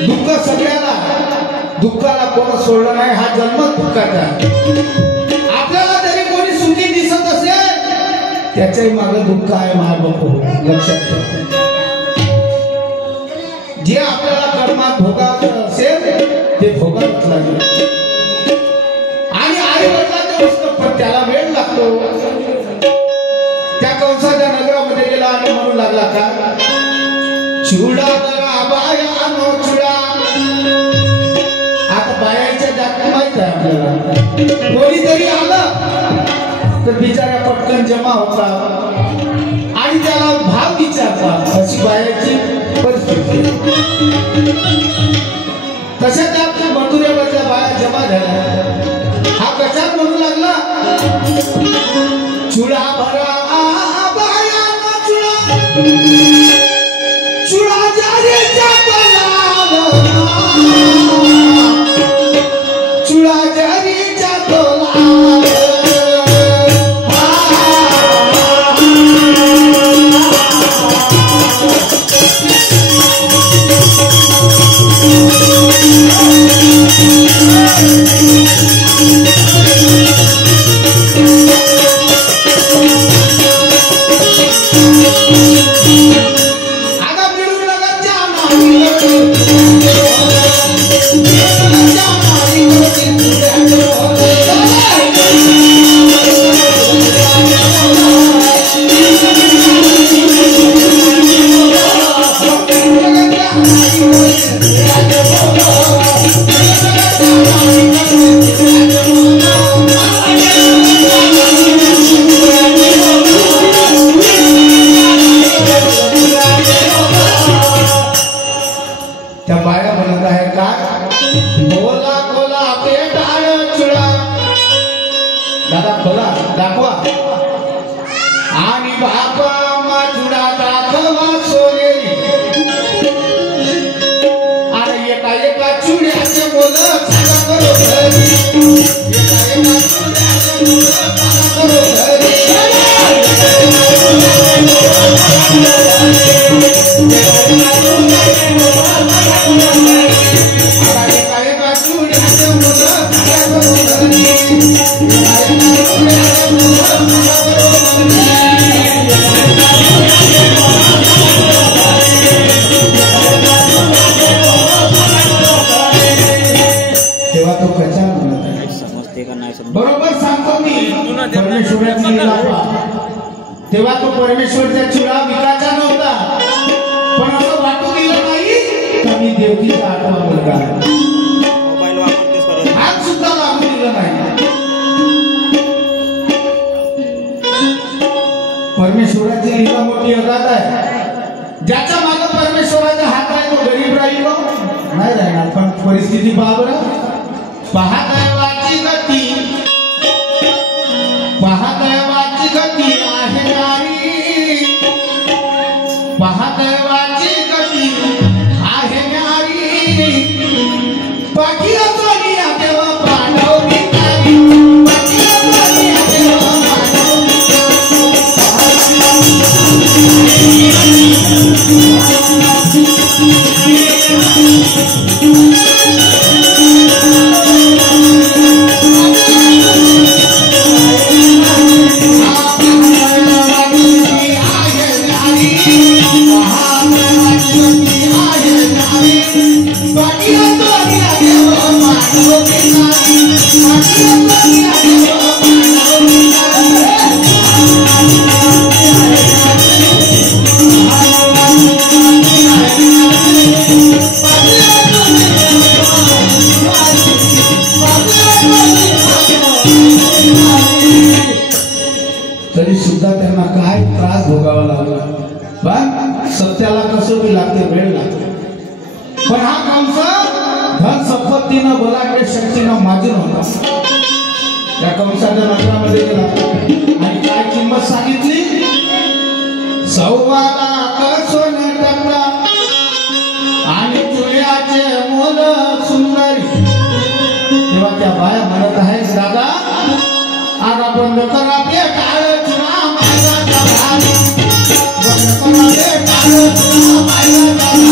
दुःख सगळ्याला, दुःखाला कोण सोडलं नाही, हा जन्म दुःखाचा. आपल्याला जरी कोणी सुखी दिसत असेल त्याच्याही मागे दुःख आहे महाबापू, लक्षात ठेवा. जे आपल्याला कर्मात भोगावं असेल ते भोगावंच लागेल. आणि आई वडिलांचं असतं पण त्याला वेळ लागतो. त्या कंसाच्या नगरामध्ये गेला आणि म्हणू लागला का चुडा बरा बाया नो चुडा. आता बायाच्या जात माहित आहे आपल्याला, कोणीतरी आलं तर बिचाऱ्या पटकन जमा होतात आणि त्याला भाव विचारतात, अशी बायाची परिस्थिती. तशा त्या मथुरेवरच्या बाया जमा झाल्या. हा कशात म्हणू लागला चुडा भरा बाया नो चुडा, चुडा जारीच्या तोलावर, चुडा जारीच्या तोलावर. तेव्हा तो परमेश्वरचा चुडा विकायचा नव्हता, पण असं वाटू दिलं नाही का मी देवकीचा आत्मा मुलगा आहे. हात सुद्धा लागू दिलं नाही. परमेश्वराची लीला मोठी अगाध आहे. ज्याच्या मागे परमेश्वराचा हात आहे तो गरीब राहील नाही राहणार. पण परिस्थिती पहा बरं. पाहदैवाची गती, पाहदैवाची गती आहे नारी, पाहदैवाची गती आहे नारी. बाकी असोनी देव पांडव भिकारी, बाकी असोनी देव पांडव तरी सुद्धा त्यांना काय त्रास भोगावा लागला. पण सत्याला कसोटी लागते, वेळ लागते. पण हा कंस धन संपत्तीनं बलाढ्य शक्तीनं माजून होता. त्या कंसाच्या नगरामध्ये गेला आणि काय किंमत सांगितली, 1.25 लाख सोने टाकला आणि चुड्याचे मोल सुंदरी. तेव्हा त्या बाया म्हणत आहेत, दादा आता बंद करा बेटाळ चुना मायला भारी, बंद करा बेटाळ चुना मायला भारी.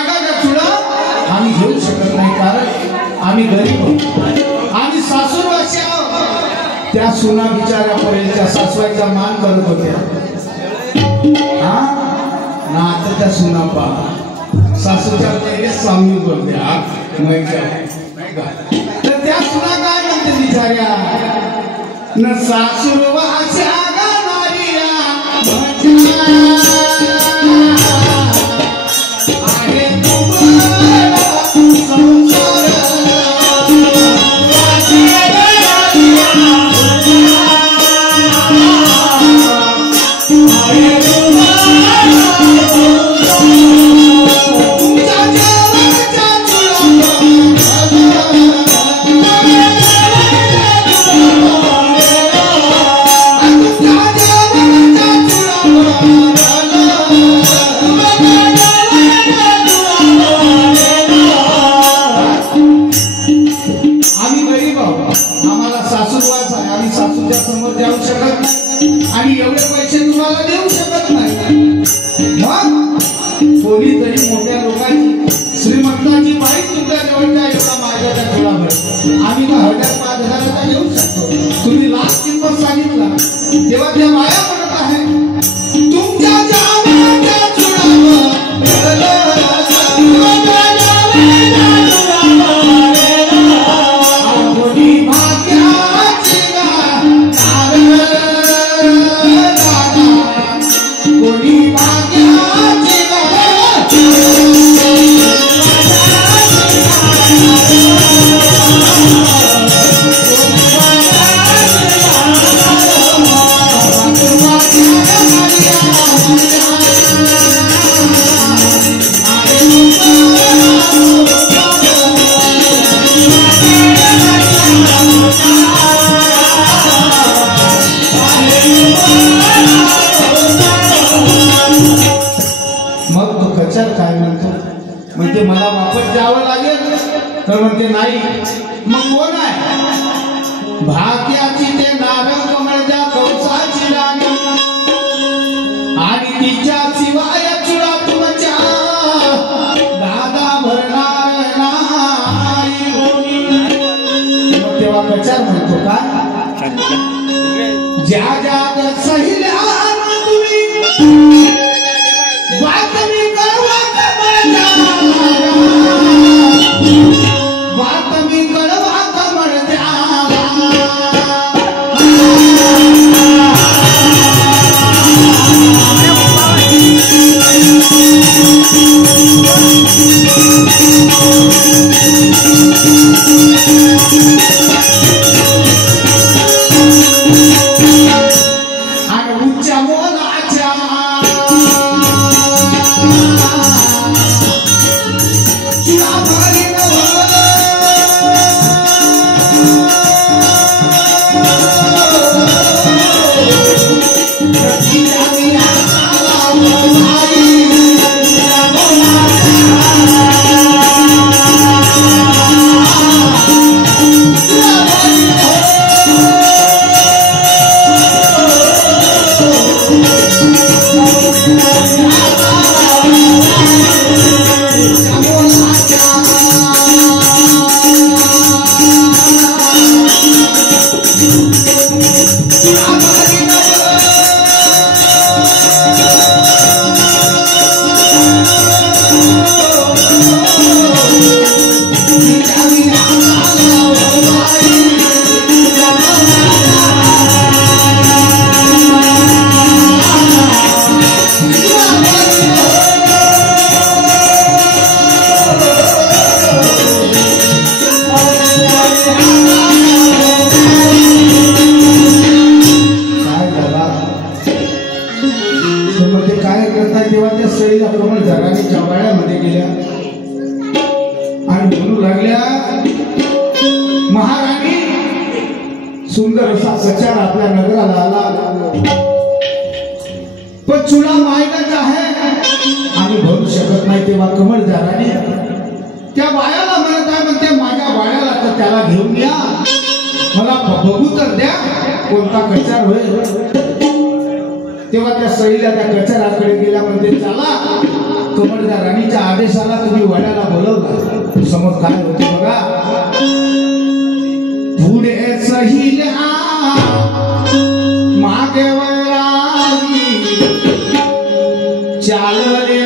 मायगाचा चुडा आम्ही घेऊ शकत नाही, कारण आम्ही गरीब आहोत, आम्ही सासूरवासी आहोत. त्या सुना बिचाऱ्या पर्यंतच्या सासवाईचा मान करत होत्या. हा ना आता त्या सुना पहा सासूच्या पहिले सामनी करत्या. तर त्या सुना काय म्हणते बिचाऱ्या, न सासूरवास्या गाणाऱ्या आहे तुम्हाला संसार. आणि एवढे पैसे तुम्हाला देऊ शकत नाही. मग कोणीतरी मोठ्या लोकांची श्रीमंताची बाई तुमच्या जवळच्या एवढा माझ्याच्या थोडाभर आम्ही 1000-5000 घेऊ शकतो. तुम्ही लाख किंमत सांगितला तेव्हा त्या बाया म्हणत आहे तुमच्या जामाच्या चुडावर म्हणते मला वापस जावं लागेल. तर म्हणते नाही. मग कोण आहे, भाग्याची ते नारळ कमळच्या कवसाची राणी आणि तिच्या शिवाय चुडा तुमच्या दादा भरणार नाही. मग तेव्हा कचार म्हणतो का ज्या ज्या सहिल्या तुम्ही बातमी कळवा बातमी कळवा कमळ द्यावा. आणि उच्च मोलाच्या सुंदर असा प्रचार आपल्या नगराला आला. पण चुडा मायकाचा आहे आम्ही भरू शकत नाही. तेव्हा कमळदाराने त्या बायाला म्हणत आहे, म्हणते माझ्या बाळाला तर त्याला घेऊन या, मला बघू तर द्या कोणता कचार होईल. तेव्हा त्या सईला त्या कचाराकडे गेल्या, म्हणते चला कमळदार राणीच्या आदेशाला तुम्ही वड्याला बोलवला, समोर काय होते बघा. पुढे सहिल्या मागे वैरागी चालले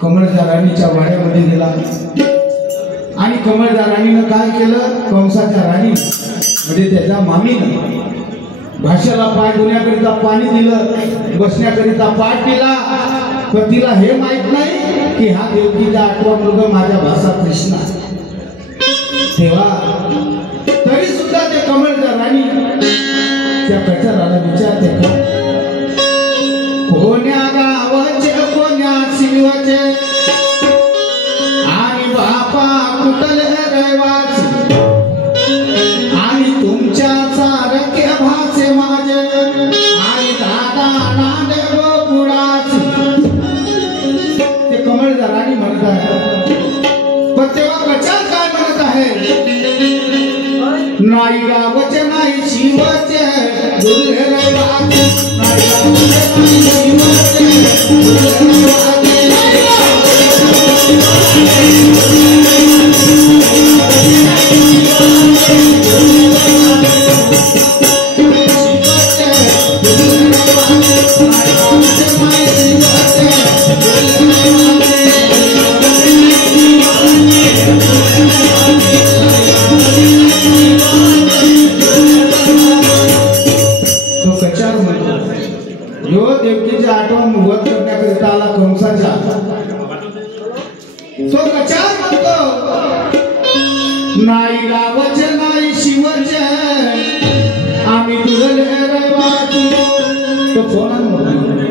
कमळदार राणीच्या वाड्यामध्ये गेला आणि कमळदार राणीनं काय केलं, कंसाच्या राणी म्हणजे त्याच्या मामीनं भाषेला पाय धुण्याकरिता पाणी दिलं, बसण्याकरिता पाठ दिला. पण तिला हे माहित नाही की हा देवकीचा 8वा मुलगा माझ्या भाषा कृष्णा. तेव्हा तरी सुद्धा ते कमळदार राणी त्या कचाराला विचारते का, कोण्या गावाचे कोण्या शिवाचे आणि बापा कुठले रहिवासी आणि तुमच्या सारखे भाषे माझे आणि दादा नांदे गोकुळाचे. ते कमळदार राणी म्हणत आहे. पण तेव्हा कचार काय म्हणत आहे, नाही गावचे नाही शिवाचे दुर्गे रहिवासी, नाही गावचे नाही शिवाचे दुर्गे रहिवासी. देवकीच्या 8वा वध करण्याकरिता आला कंसाच्या. तो कचार म्हणतो, नाही गावचे नाही शिवचे आम्ही तुझे रहिवासी. तो कोणा म्हणतो,